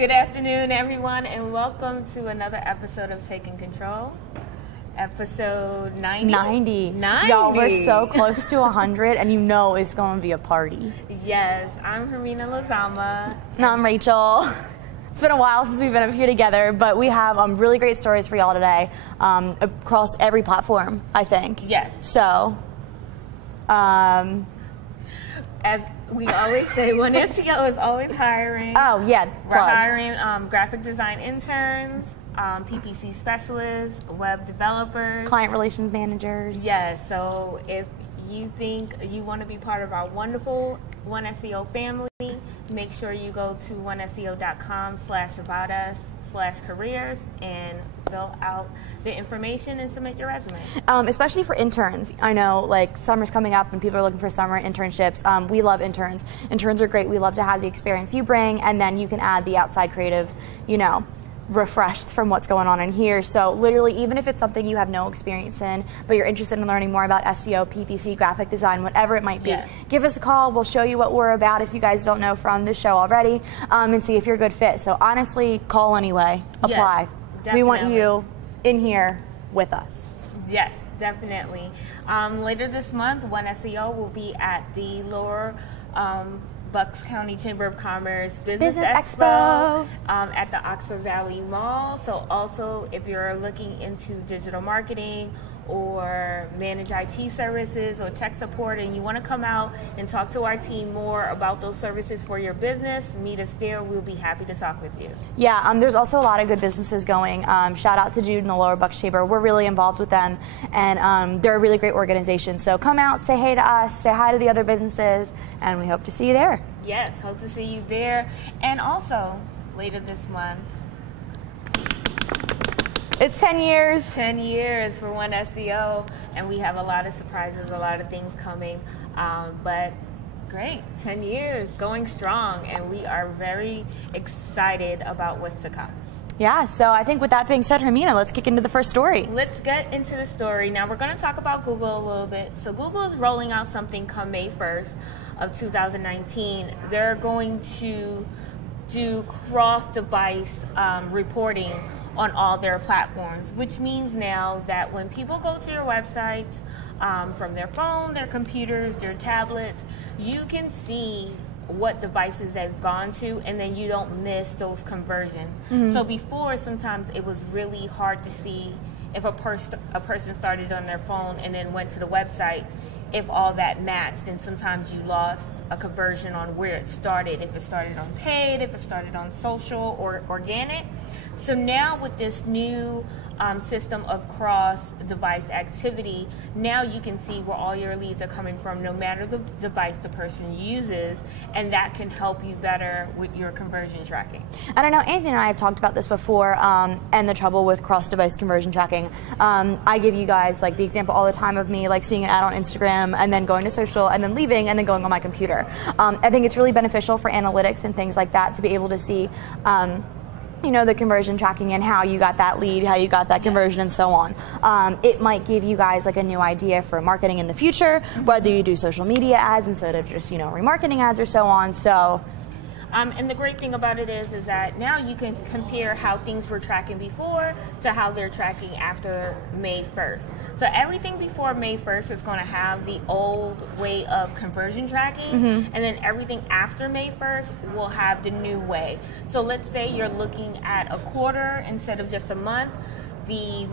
Good afternoon, everyone, and welcome to another episode of Taking Control. Episode 90. 90. 90. Y'all, we're so close to 100, and you know it's going to be a party. Yes, I'm Hermina Lazama. And I'm Rachel. It's been a while since we've been up here together, but we have really great stories for y'all today across every platform, I think. Yes. So, as we always say, One SEO is always hiring. Oh, yeah. We're hiring graphic design interns, PPC specialists, web developers, client relations managers. Yes, so if you think you want to be part of our wonderful One SEO family, make sure you go to oneseo.com/about-us/careers and fill out the information and submit your resume. Especially for interns. I know, like, summer's coming up and people are looking for summer internships. We love interns. Interns are great. We love to have the experience you bring, and then you can add the outside creative, refreshed from what's going on in here. So literally, even if it's something you have no experience in, but you're interested in learning more about SEO, PPC, graphic design, whatever it might be, yes, give us a call. We'll show you what we're about if you guys don't know from the show already, and see if you're a good fit. So honestly, call anyway. Apply. Yes, we want you in here with us. Yes, definitely. Later this month, One SEO will be at the Lower Bucks County Chamber of Commerce Business Expo at the Oxford Valley Mall. So also, if you're looking into digital marketing or manage IT services or tech support and you want to come out and talk to our team more about those services for your business, meet us there. We'll be happy to talk with you. Yeah, there's also a lot of good businesses going. Shout out to Jude and the Lower Bucks Chamber. We're really involved with them, and they're a really great organization. So come out, say hey to us, say hi to the other businesses, and we hope to see you there. Yes, hope to see you there. And also, later this month, it's 10 years. 10 years for One SEO, and we have a lot of surprises, a lot of things coming. But great, 10 years, going strong, and we are very excited about what's to come. Yeah, so I think with that being said, Hermina, let's kick into the first story. Let's get into the story. Now, we're going to talk about Google a little bit. So Google is rolling out something come May 1st of 2019. They're going to do cross-device reporting on all their platforms, which means now that when people go to your websites from their phone, their computers, their tablets, you can see what devices they've gone to, and then you don't miss those conversions. Mm-hmm. So before, sometimes it was really hard to see if a person started on their phone and then went to the website, if all that matched, and sometimes you lost a conversion on where it started, if it started on paid, if it started on social or organic. So now with this new system of cross-device activity, now you can see where all your leads are coming from, no matter the device the person uses, and that can help you better with your conversion tracking. I don't know, Anthony and I have talked about this before, and the trouble with cross-device conversion tracking. I give you guys like the example all the time of me like seeing an ad on Instagram and then going to social and then leaving and then going on my computer. I think it's really beneficial for analytics and things like that to be able to see the conversion tracking and how you got that lead, how you got that conversion, and so on. It might give you guys like a new idea for marketing in the future, whether you do social media ads instead of just, remarketing ads or so on. So. And the great thing about it is that now you can compare how things were tracking before to how they're tracking after May 1st. So everything before May 1st is going to have the old way of conversion tracking, mm-hmm, and then everything after May 1st will have the new way. So let's say you're looking at a quarter instead of just a month. The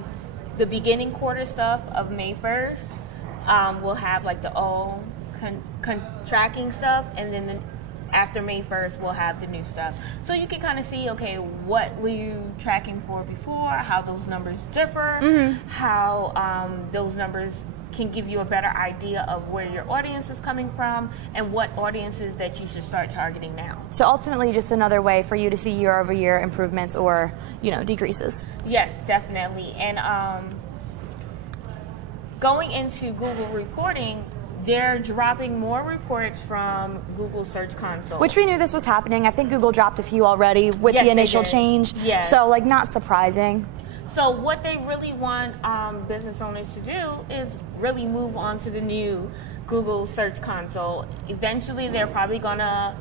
beginning quarter stuff of May 1st will have like the old tracking stuff, and then after May 1st, we'll have the new stuff. So you can kind of see, okay, what were you tracking for before, how those numbers differ, mm-hmm, how those numbers can give you a better idea of where your audience is coming from and what audiences that you should start targeting now. So ultimately just another way for you to see year-over-year improvements or, decreases. Yes, definitely. And going into Google reporting, they're dropping more reports from Google Search Console. Which we knew this was happening. I think Google dropped a few already with the initial change. Yes. So, not surprising. So what they really want business owners to do is really move on to the new Google Search Console. Eventually, they're probably gonna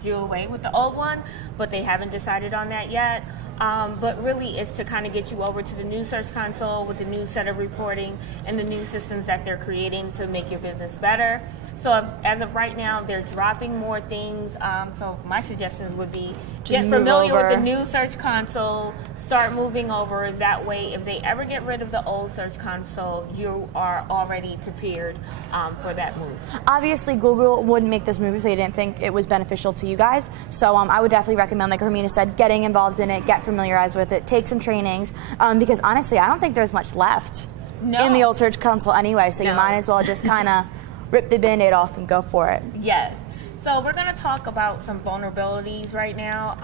do away with the old one, but they haven't decided on that yet. But really, it's to kind of get you over to the new Search Console with the new set of reporting and the new systems that they're creating to make your business better. So as of right now, they're dropping more things. So my suggestions would be get familiar with the new Search Console, start moving over. That way, if they ever get rid of the old Search Console, you are already prepared for that move. Obviously, Google wouldn't make this move if they didn't think it was beneficial to you guys. So I would definitely recommend, like Hermina said, getting involved in it, get familiarized with it, take some trainings, because honestly, I don't think there's much left in the old Search Console anyway. So you might as well just kind of rip the Band-Aid off and go for it. Yes. So we're going to talk about some vulnerabilities right now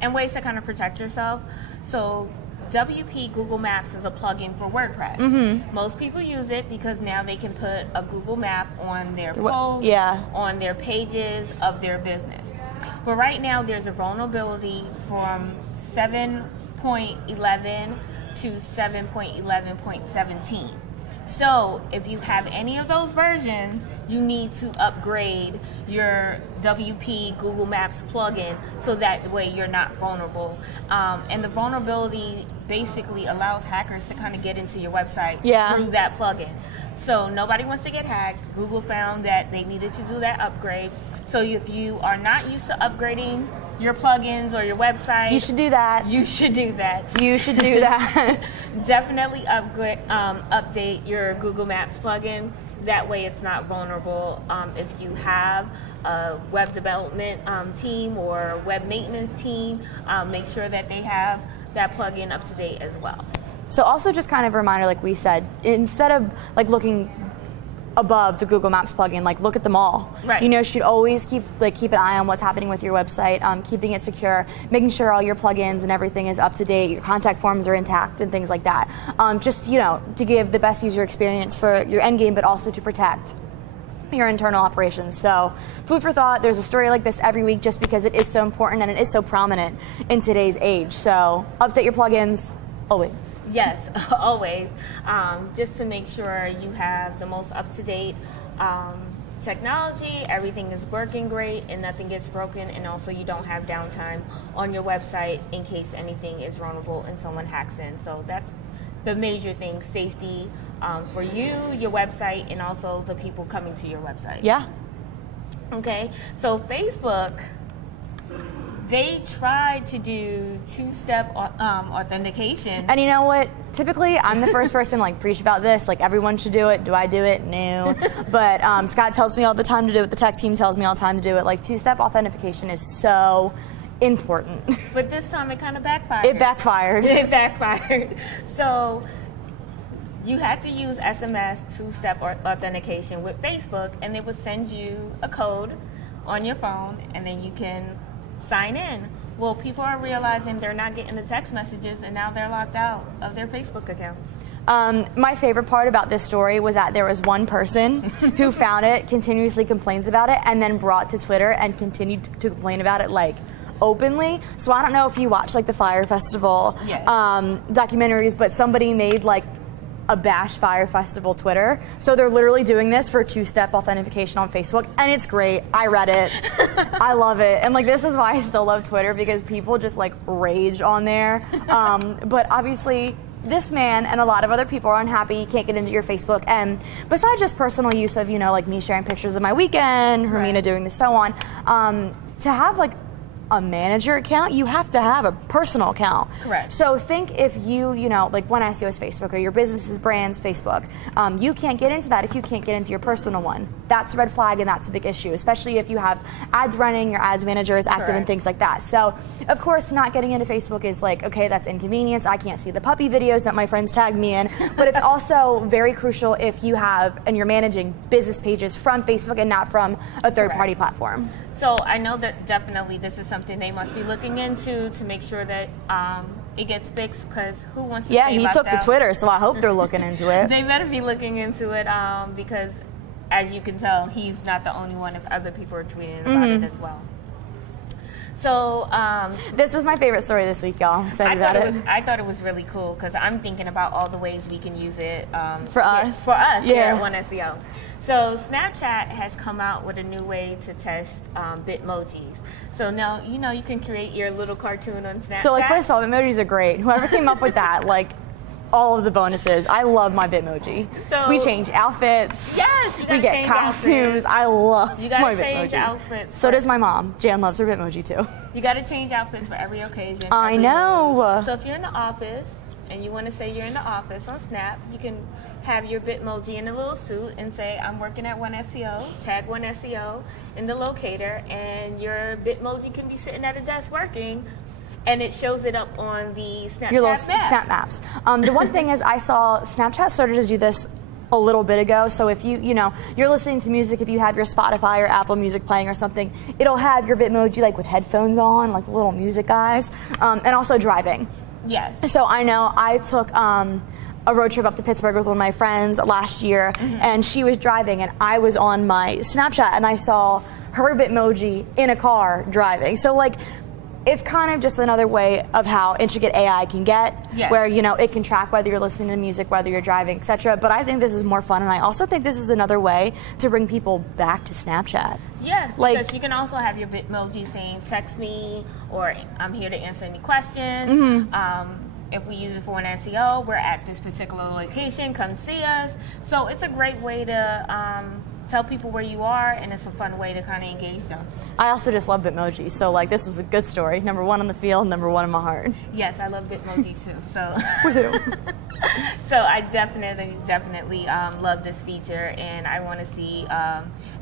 and ways to kind of protect yourself. So WP Google Maps is a plugin for WordPress. Most people use it because now they can put a Google map on their posts, on their pages of their business. But right now there's a vulnerability from 7.11 to 7.11.17. So if you have any of those versions, you need to upgrade your WP Google Maps plugin so that way you're not vulnerable. And the vulnerability basically allows hackers to kind of get into your website through that plugin. So nobody wants to get hacked. Google found that they needed to do that upgrade. So if you are not used to upgrading your plugins or your website, you should do that. You should do that. You should do that. Definitely update your Google Maps plugin. That way it's not vulnerable. If you have a web development team or web maintenance team, make sure that they have that plugin up to date as well. So also just kind of a reminder, like we said, instead of like looking above the Google Maps plugin, like look at them all. Right. You know, you should always keep an eye on what's happening with your website, keeping it secure, making sure all your plugins and everything is up to date, your contact forms are intact and things like that. Just, you know, to give the best user experience for your end game, but also to protect your internal operations. So food for thought. There's a story like this every week just because it is so important and it is so prominent in today's age. So update your plugins always. Yes, always. Just to make sure you have the most up-to-date technology, everything is working great and nothing gets broken, and also you don't have downtime on your website in case anything is vulnerable and someone hacks in. So that's the major thing, safety for you, your website, and also the people coming to your website. Yeah. Okay, so Facebook, they tried to do two-step authentication. And you know what? Typically, I'm the first person to like preach about this. Like everyone should do it. Do I do it? No. But Scott tells me all the time to do it. The tech team tells me all the time to do it. Like two-step authentication is so important. But this time it kind of backfired. It backfired. It backfired. So you had to use SMS two-step authentication with Facebook, and they would send you a code on your phone, and then you can sign in. Well, people are realizing they're not getting the text messages, and now they're locked out of their Facebook accounts. My favorite part about this story was that there was one person who found it, continuously complains about it, and then brought to Twitter and continued to complain about it like openly. So I don't know if you watch like the Fire Festival documentaries, but somebody made like a Bash Fire Festival Twitter. So they're literally doing this for two-step authentication on Facebook, and it's great. I read it. I love it. And like this is why I still love Twitter, because people just like rage on there. But obviously this man and a lot of other people are unhappy you can't get into your Facebook. And besides just personal use of, you know, like me sharing pictures of my weekend, Hermina doing this, so on, to have like a manager account, you have to have a personal account. Correct. So think if you know, like One SEO is Facebook or your business's brand's Facebook, you can't get into that if you can't get into your personal one. That's a red flag, and that's a big issue, especially if you have ads running, your ads manager is active and things like that. So of course not getting into Facebook is like, okay, that's inconvenience. I can't see the puppy videos that my friends tag me in, but it's also very crucial if you have and you're managing business pages from Facebook and not from a third-party platform. So I know that definitely this is something they must be looking into to make sure that it gets fixed, because who wants to he took to Twitter, so I hope they're looking into it. They better be looking into it because, as you can tell, he's not the only one. If other people are tweeting about it as well. So this was my favorite story this week, y'all. Excited about it. I thought it was really cool because I'm thinking about all the ways we can use it for us here at One SEO. So Snapchat has come out with a new way to test Bitmojis. So now you can create your little cartoon on Snapchat. So like, first of all, Bitmojis are great. Whoever came up with that, like, all of the bonuses. I love my Bitmoji. So we change outfits. Yes, we get costumes. Outfits. I love you gotta my change Bitmoji. Outfits. So does my mom. Jan loves her Bitmoji too. You gotta change outfits for every occasion. I know. So if you're in the office and you want to say you're in the office on Snap, you can have your Bitmoji in a little suit and say, I'm working at One SEO, tag One SEO in the locator, and your Bitmoji can be sitting at a desk working, and it shows it up on the Snapchat your little map. Snap Maps. The one thing is, I saw Snapchat started to do this a little bit ago. So if you're listening to music, if you have your Spotify or Apple Music playing or something, it'll have your Bitmoji like with headphones on, like the little music guys, and also driving. Yes. So I know I took a road trip up to Pittsburgh with one of my friends last year, and she was driving, and I was on my Snapchat, and I saw her Bitmoji in a car driving. So like, it's kind of just another way of how intricate AI can get, where it can track whether you're listening to music, whether you're driving, etc. But I think this is more fun, and I also think this is another way to bring people back to Snapchat. Yes, because you can also have your Bitmoji saying, text me, or I'm here to answer any questions. If we use it for an SEO, we're at this particular location, come see us. So it's a great way to tell people where you are, and it's a fun way to kind of engage them. I also just love Bitmoji, so like, this was a good story. Number one on the field, number one in my heart. Yes, I love Bitmoji too. So, so I definitely love this feature, and I want to see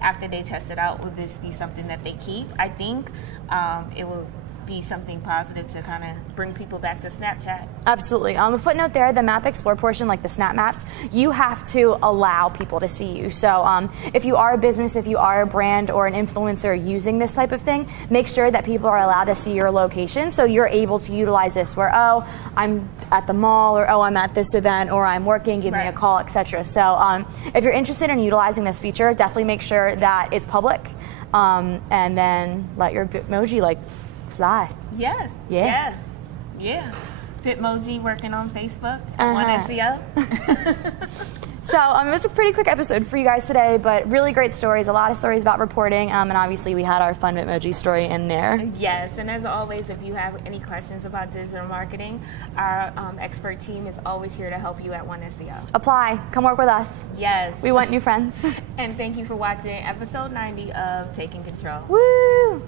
after they test it out, will this be something that they keep? I think it will be something positive to kind of bring people back to Snapchat. Absolutely. A footnote there, the Map Explore portion, like the Snap Maps, you have to allow people to see you. So if you are a business, if you are a brand or an influencer using this type of thing, make sure that people are allowed to see your location, so you're able to utilize this where, oh, I'm at the mall, or oh, I'm at this event, or I'm working, give me a call, etc. So if you're interested in utilizing this feature, definitely make sure that it's public, and then let your Bitmoji like fly. Yes. Yeah. Bitmoji working on Facebook. One SEO. So it was a pretty quick episode for you guys today, but really great stories, a lot of stories about reporting, and obviously we had our fun Bitmoji story in there. Yes, and as always, if you have any questions about digital marketing, our expert team is always here to help you at One SEO. Apply. Come work with us. Yes. We want new friends. And thank you for watching episode 90 of Taking Control. Woo!